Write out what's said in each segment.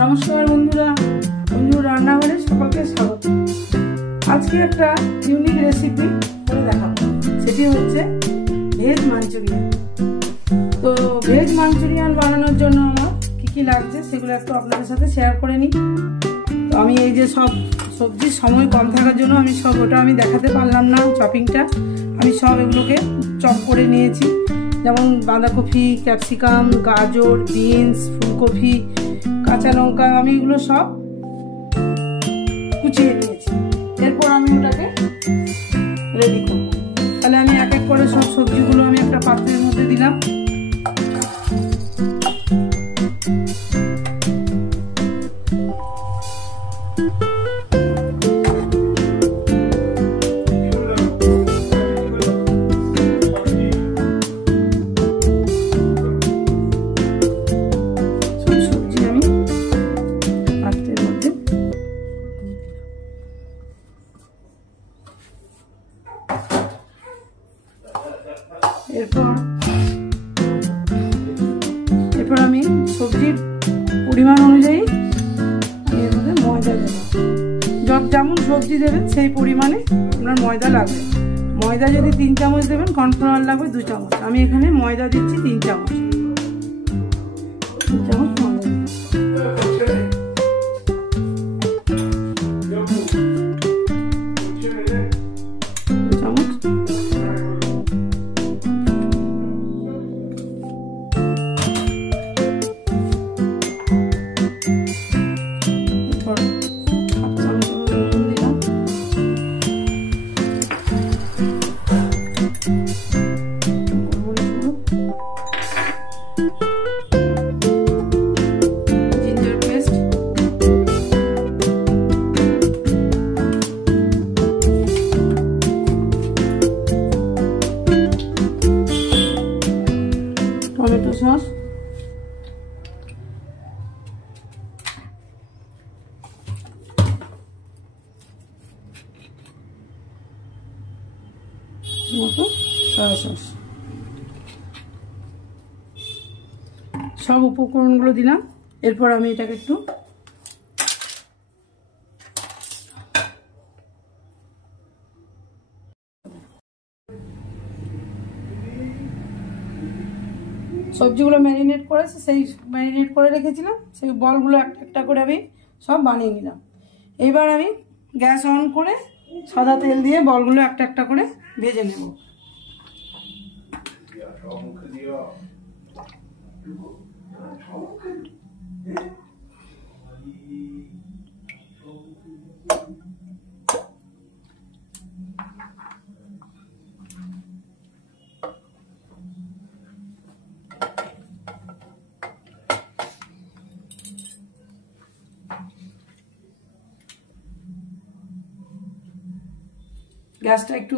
নমস্কার বন্ধুরা, বন্ধুর রান্নাঘরে সকলকে স্বাগত। আজকে একটা ইউনিক রেসিপি করে দেখাবো, সেটি হচ্ছে ভেজ মাঞ্চুরিয়ান। তো ভেজ মাঞ্চুরিয়ান বানানোর জন্য আমার কী কী লাগছে সেগুলো একটু আপনাদের সাথে শেয়ার করে নিই। তো আমি এই যে সব সবজির সময় কম থাকার জন্য ওটা আমি দেখাতে পারলাম না। চপিংটা আমি সব এগুলোকে চপ করে নিয়েছি, যেমন বাঁধাকপি, ক্যাপসিকাম, গাজর, বিনস, ফুলকপি, কাঁচা লঙ্কা, আমি এগুলো সব কুচিয়ে নিয়েছি। এরপর আমি ওটাকে রেডি করব। তাহলে আমি এক এক করে সব সবজিগুলো আমি একটা পাত্রের মধ্যে দিলাম। এরপর আমি সবজির পরিমাণ অনুযায়ী আমি এর মধ্যে ময়দা দেব। যেমন সবজি দেবেন সেই পরিমাণে আপনার ময়দা লাগবে। ময়দা যদি 3 চামচ দেবেন, কর্নফ্লাওয়ার লাগবে 2 চামচ। আমি এখানে ময়দা দিচ্ছি 3 চামচ। 3 চামচ ময়দা টমেটো সস, মতো সয়া সস, সব উপকরণগুলো দিলাম। এরপর আমি এটাকে একটু সবজিগুলো ম্যারিনেট করেছে, ম্যারিনেট করে রেখেছিলাম, সেই বলগুলো একটা একটা করে আমি সব বানিয়ে নিলাম। এবার আমি গ্যাস অন করে সাদা তেল দিয়ে বলগুলো একটা একটা করে ভেজে নেব। গ্যাসটা একটু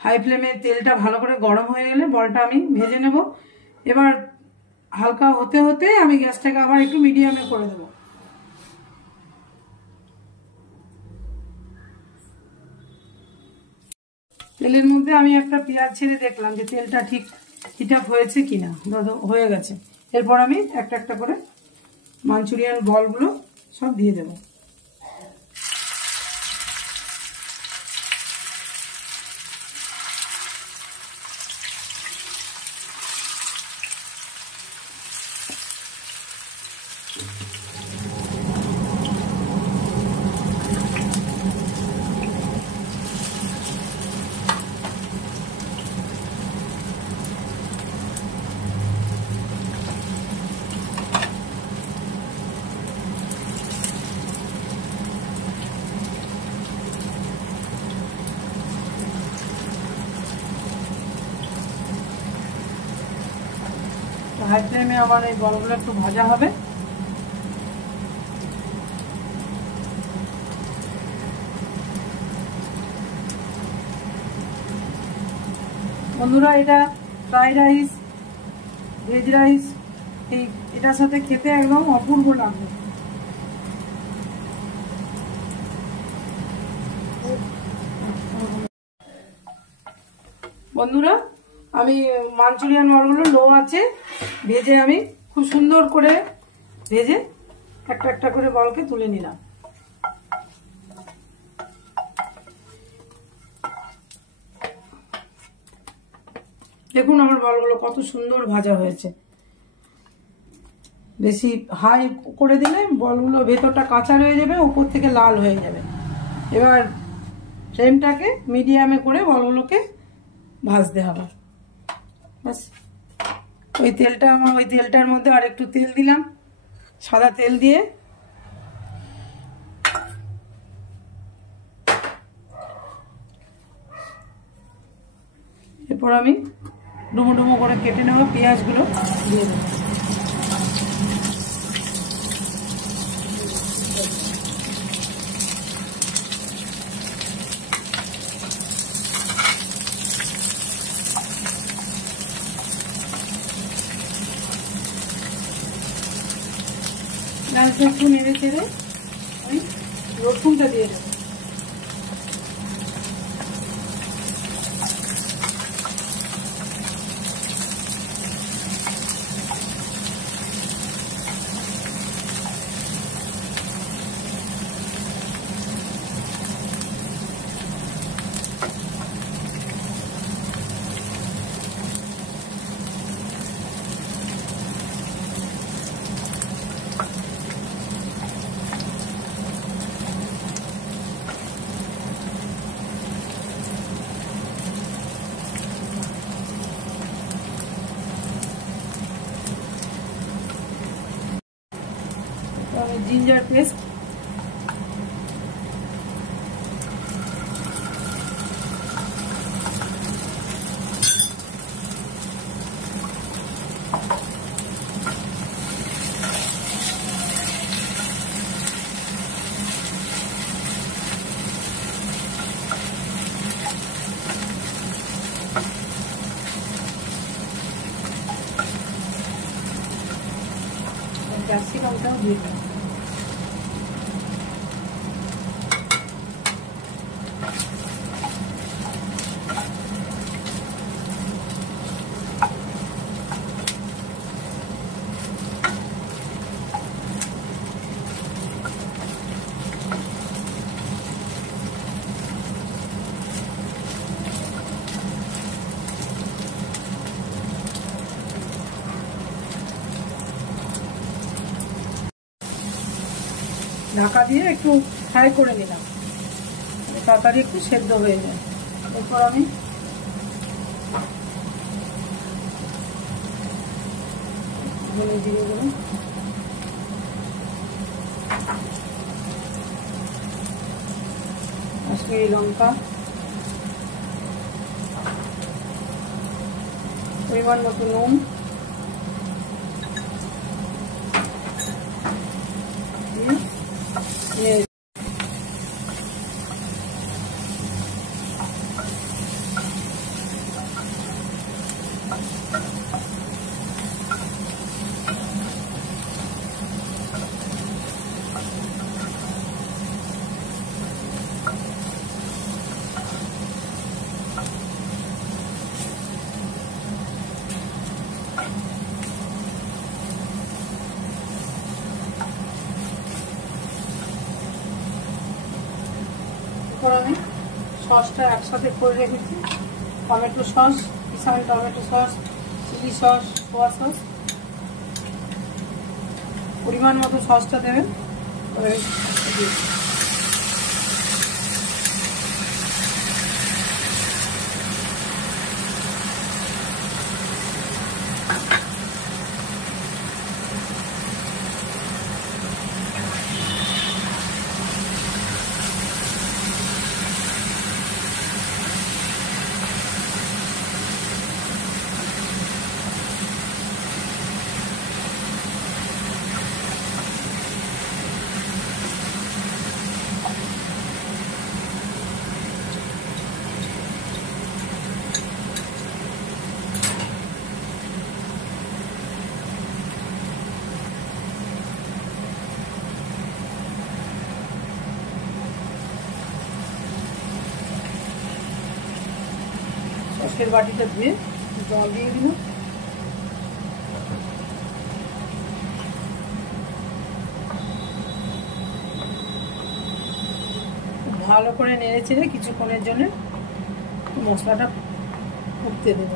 হাই ফ্লেমে, তেলটা ভালো করে গরম হয়ে গেলে বলটা আমি ভেজে নেব। এবার হালকা হতে হতে আমি গ্যাসটাকে আবার একটু মিডিয়ামে করে দেব। তেলের মধ্যে আমি একটা পেঁয়াজ ছেড়ে দেখলাম যে তেলটা ঠিক হিট আপ হয়েছে কিনা। হয়ে গেছে। এরপর আমি একটা একটা করে মাঞ্চুরিয়ান বলগুলো সব দিয়ে দেবো। হাই ফ্লেমে আবার এই বলগুলো একটু ভাজা হবে। বন্ধুরা, এটা ফ্রাইড রাইস, ভেজ রাইস, এটার সাথে খেতে একদম অপূর্ব লাগবে। বন্ধুরা, আমি মাঞ্চুরিয়ান বলগুলো লো আছে ভেজে আমি খুব সুন্দর করে ভেজে একটা একটা করে বলকে তুলে নিলাম। দেখুন আমার বলগুলো কত সুন্দর ভাজা হয়েছে। বেশি হাই করে দিলে বলগুলো ভেতরটা কাঁচা রয়ে যাবে, উপর থেকে লাল হয়ে যাবে। এবার ফ্লেমটাকে মিডিয়ামে করে বলগুলোকে ভাজতে হবে। বাস ওই তেলটার মধ্যে আর একটু তেল দিলাম, সাদা তেল দিয়ে এরপর আমি ডুমো ডুমো করে কেটে নেওয়া পেঁয়াজগুলো দিয়ে দেবো। লালটা একটু নেড়ে চেড়ে আমি রসুনটা দিয়ে দেবো। জিঞ্জার পেস্ট ক্যাপসিকামটাও দিয়ে দেবো। ঢাকা দিয়ে একটু ফ্রাই করে নিলাম, তাড়াতাড়ি একটু সেদ্ধ হয়ে যায়। এরপর আমি দিয়ে দেবো কাশ্মীরি লঙ্কা, পরিমাণ মতো নুন, আমি সসটা একসাথে করে রেখেছি। Tomato sauce, Kissan tomato sauce, chilli sauce, soya sauce, পরিমাণ মতো সসটা দেবেন। সসের বাটিটা ধুয়ে জল দিয়ে দিলাম। ভালো করে নেড়ে চেড়ে কিছুক্ষণের জন্য মশলাটা ফুটতে দেব।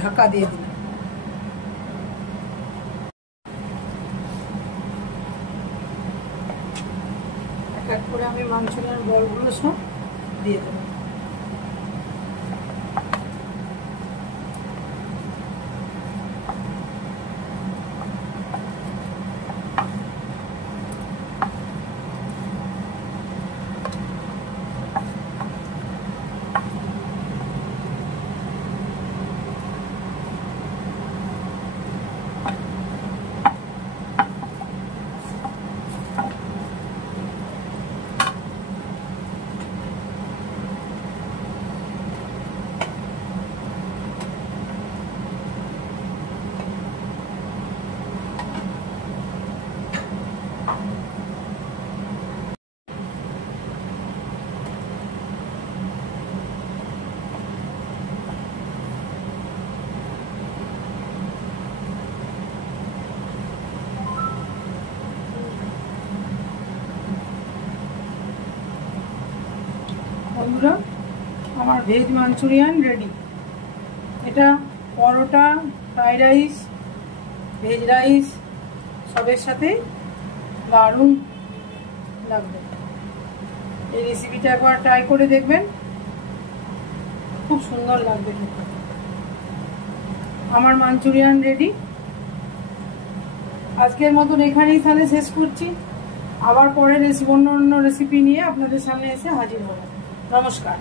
ঢাকা দিয়ে দিলাম। এক এক করে আমি মাঞ্চুরিয়ান বলগুলো সব দিয়ে দেবো। বন্ধুরা, আমার ভেজ মাঞ্চুরিয়ান রেডি। এটা পরোটা, ফ্রাইড রাইস, ভেজ রাইস সবের সাথে দারুণ লাগবে। এই রেসিপিটা একবার ট্রাই করে দেখবেন, খুব সুন্দর লাগবে। আমার মাঞ্চুরিয়ান রেডি। আজকের মতন এখানেই তাহলে শেষ করছি। আবার পরে অন্য অন্য রেসিপি নিয়ে আপনাদের সামনে এসে হাজির হব। নমস্কার।